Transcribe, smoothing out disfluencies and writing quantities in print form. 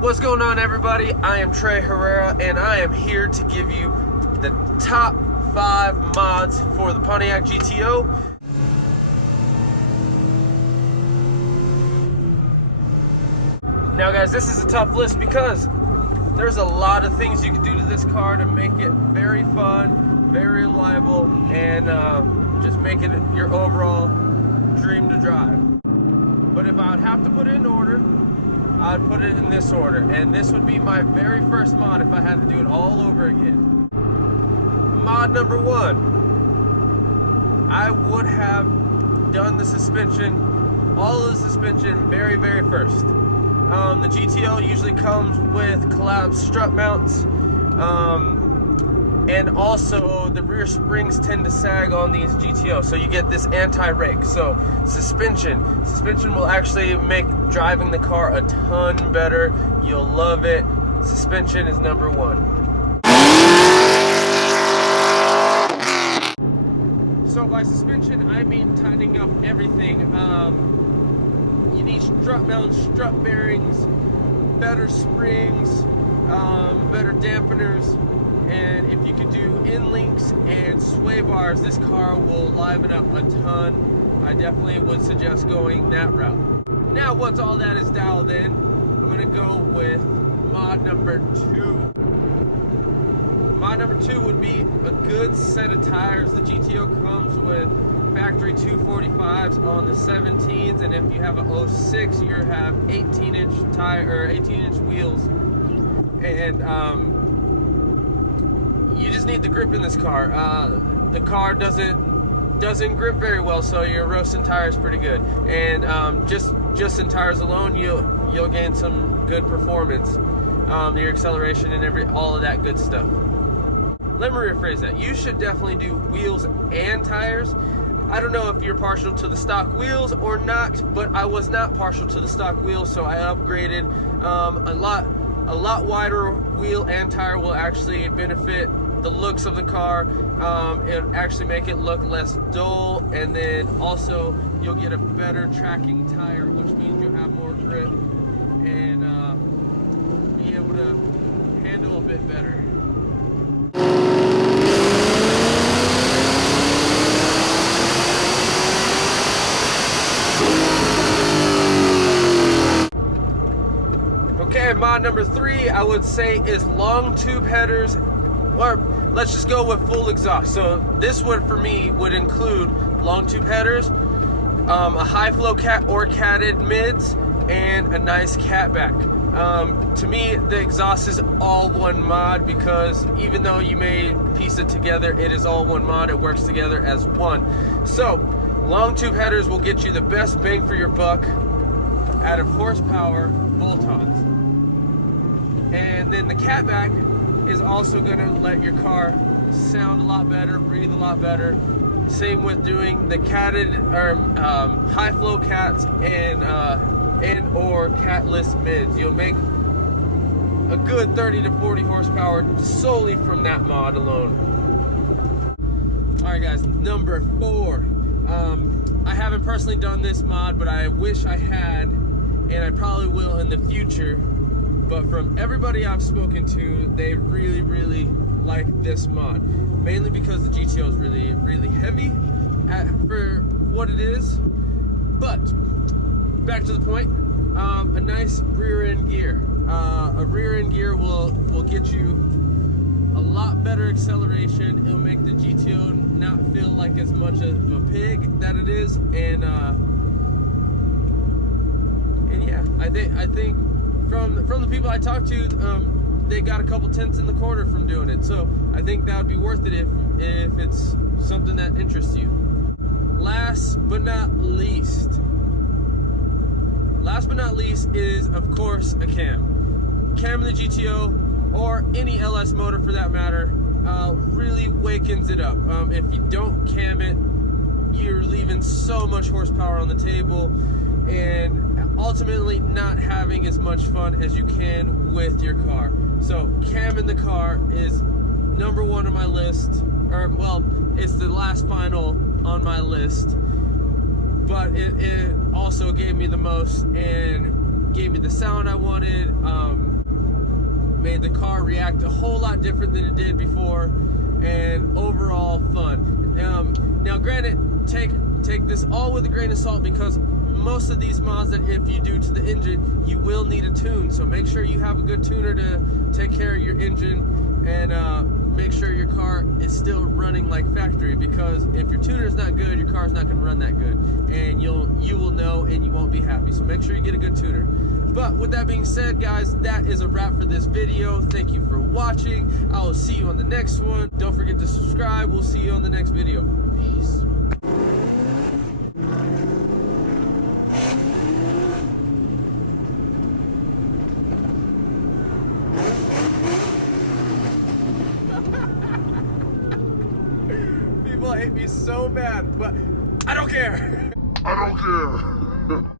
What's going on, everybody? I am Trey Herrera, and I am here to give you the top 5 mods for the Pontiac Gto. Now guys, this is a tough list because there's a lot of things you can do to this car to make it very fun, very reliable, and just make it your overall dream to drive. But if I would have to put it in order, I'd put it in this order, and this would be my very first mod if I had to do it all over again. Mod number 1, I would have done the suspension, all of the suspension very first. The GTO usually comes with collapsed strut mounts, and also the rear springs tend to sag on these GTO, so you get this anti-rake. So suspension will actually make driving the car a ton better. You'll love it. Suspension is number 1. So by suspension, I mean tightening up everything. You need strut mounts, strut bearings, better springs, better dampeners, and if you could do in-links and sway bars, this car will liven up a ton. I definitely would suggest going that route. Now, once all that is dialed in, I'm gonna go with mod number 2. Mod number 2 would be a good set of tires. The GTO comes with factory 245s on the 17s, and if you have a 06, you have 18-inch tire or 18-inch wheels, and you just need the grip in this car. The car doesn't grip very well, so your roasting tire is pretty good, and just in tires alone, you'll gain some good performance, your acceleration and all of that good stuff. Let me rephrase that. You should definitely do wheels and tires. I don't know if you're partial to the stock wheels or not, but I was not partial to the stock wheels, so I upgraded. A lot wider wheel and tire will actually benefit the looks of the car. It'll actually make it look less dull, and then also you'll get a better tracking tire, which means you'll have more grip and be able to handle a bit better. Okay, mod number 3, I would say, is long tube headers, or let's just go with full exhaust. So this one for me would include long tube headers, a high flow cat or catted mids, and a nice catback. To me, the exhaust is all one mod, because even though you may piece it together, it is all one mod. It works together as one. So long tube headers will get you the best bang for your buck out of horsepower bolt-ons. And then the catback is also going to let your car sound a lot better, breathe a lot better. Same with doing the catted or high flow cats and or catless mids. You'll make a good 30 to 40 horsepower solely from that mod alone. All right, guys, number 4. I haven't personally done this mod, but I wish I had, and I probably will in the future. But from everybody I've spoken to, they really like this mod, mainly because the GTO is really heavy for what it is. But back to the point, a nice rear end gear. A rear end gear will get you a lot better acceleration. It'll make the GTO not feel like as much of a pig that it is, and yeah, I think from the people I talked to, they got a couple tenths in the quarter from doing it. So I think that would be worth it if it's something that interests you. Last but not least is, of course, a cam. Cam in the GTO, or any LS motor for that matter, really wakens it up. If you don't cam it, you're leaving so much horsepower on the table, and ultimately not having as much fun as you can with your car. So cam in the car is number 1 on my list, or well, it's the last final on my list, but it also gave me the most and gave me the sound I wanted. made the car react a whole lot different than it did before, and overall fun. Now granted, take this all with a grain of salt, because most of these mods that if you do to the engine, you will need a tune. So make sure you have a good tuner to take care of your engine, and make sure your car is still running like factory, because if your tuner is not good, your car's not going to run that good, and you will know, and you won't be happy. So make sure you get a good tuner. But with that being said, guys, that is a wrap for this video. Thank you for watching. I will see you on the next one. Don't forget to subscribe. We'll see you on the next video. Peace. People hate me so bad, but I don't care. I don't care.